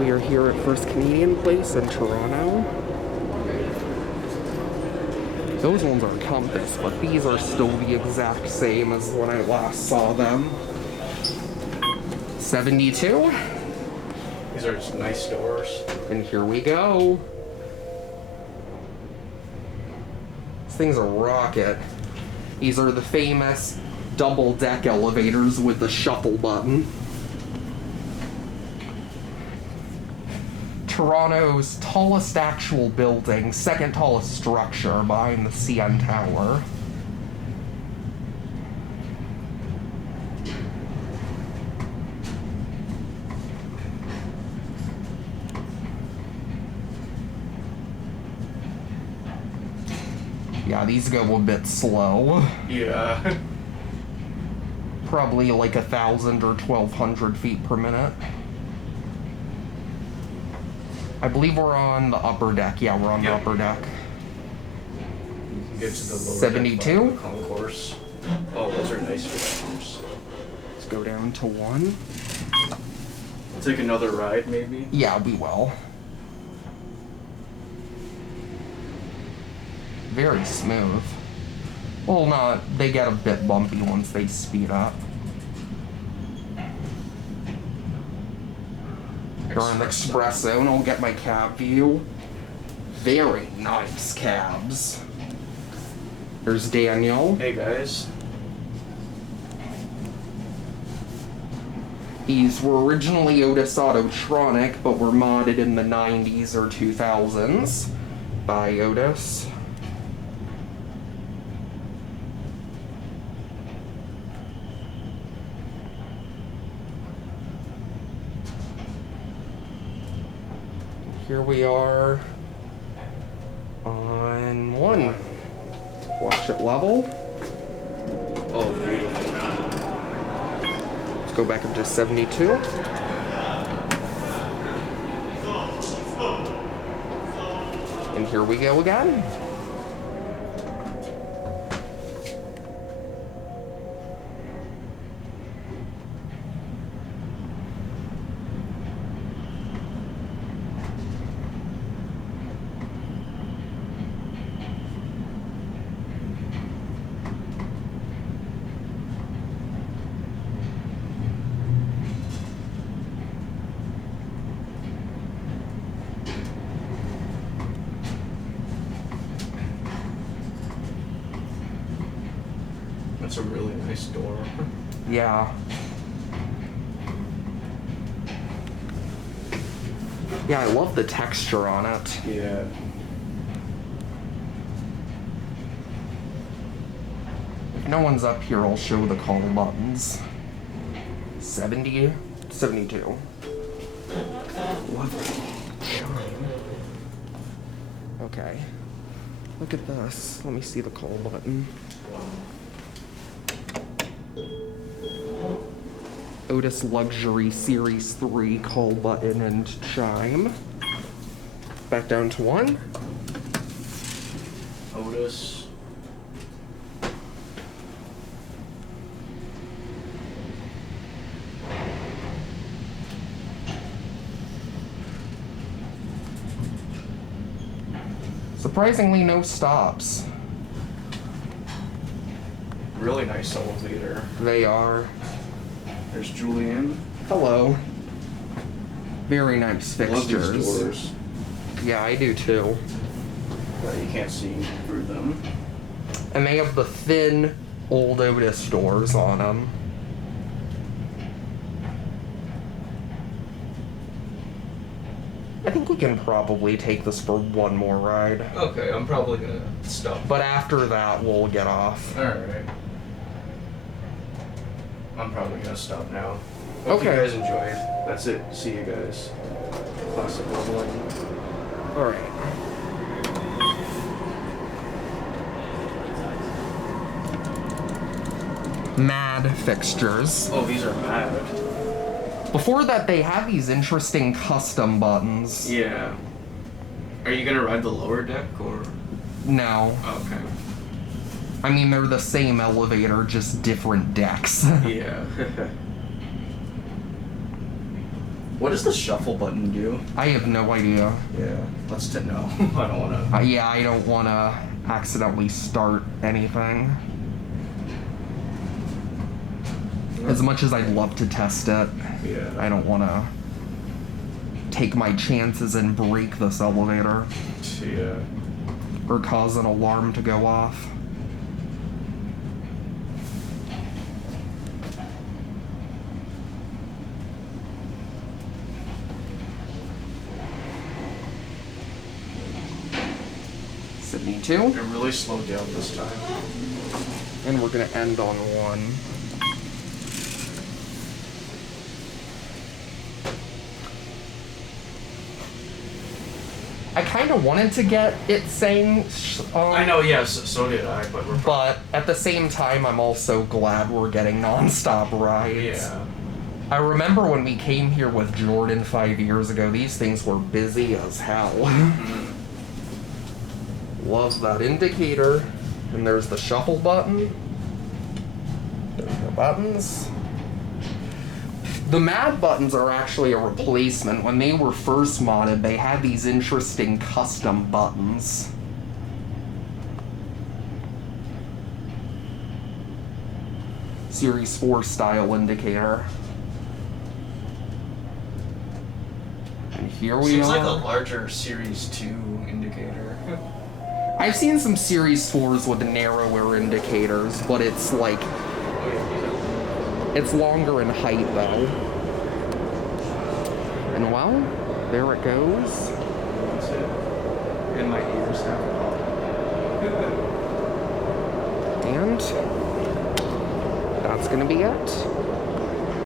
We are here at First Canadian Place in Toronto. Those ones are Compass, but these are still the exact same as when I last saw them. 72. These are just nice doors. And here we go. This thing's a rocket. These are the famous double-deck elevators with the shuffle button. Toronto's tallest actual building, second tallest structure behind the CN Tower. Yeah, these go a bit slow. Yeah. Probably like 1,000 or 1,200 feet per minute. I believe we're on the upper deck. Yeah, we're on the upper deck. You can get to the lower 72? deck concourse. Oh, those are nice features. Let's go down to 1. Take another ride, maybe? Yeah, we will. Very smooth. Well, not. They get a bit bumpy once they speed up. We're in the express zone. I'll get my cab view. Very nice cabs. There's Daniel. Hey guys. These were originally Otis Autotronic, but were modded in the 90s or 2000s by Otis. Here we are on 1. Watch it level. Oh, beautiful. Let's go back up to 72. And here we go again. That's a really nice door. Yeah. Yeah, I love the texture on it. Yeah. If no one's up here, I'll show the call buttons. 70, 72. Lovely. Shine. Okay. Look at this. Let me see the call button. Otis Luxury Series 3 call button and chime. Back down to 1. Otis. Surprisingly, no stops. Really nice elevator. They are. There's Julian. Hello. Very nice Love fixtures. these doors. Yeah, I do too. But you can't see through them. And they have the thin, old Otis doors on them. I think we can probably take this for one more ride. Okay, I'm probably gonna stop. But after that, we'll get off. Alright. I'm probably gonna stop now. Hope Okay. you guys enjoyed. That's it. See you guys. Classic leveling. Alright. Mad fixtures. Oh, these are mad. Before that, they had these interesting custom buttons. Yeah. Are you gonna ride the lower deck or? No. Okay. I mean, they're the same elevator, just different decks. Yeah. What does the shuffle button do? I have no idea. Yeah, let's to know. I don't want to. Yeah, I don't want to accidentally start anything. As much as I'd love to test it, Yeah. I don't want to take my chances and break this elevator Yeah. or cause an alarm to go off. Sydney 2. It really slowed down this time. And we're going to end on 1. I kind of wanted to get it saying... I know, yes, so did I, but we're... But at the same time, I'm also glad we're getting non-stop rides. Yeah. I remember when we came here with Jordan 5 years ago, these things were busy as hell. Love that indicator. And there's the shuffle button. There's the buttons. The mad buttons are actually a replacement. When they were first modded, they had these interesting custom buttons. Series 4 style indicator. And here we Seems are. like a larger Series 2 indicator. I've seen some Series 4s with narrower indicators, but it's like... It's longer in height, though. And well, there it goes. That's it. And my ears have it all. And that's gonna be it.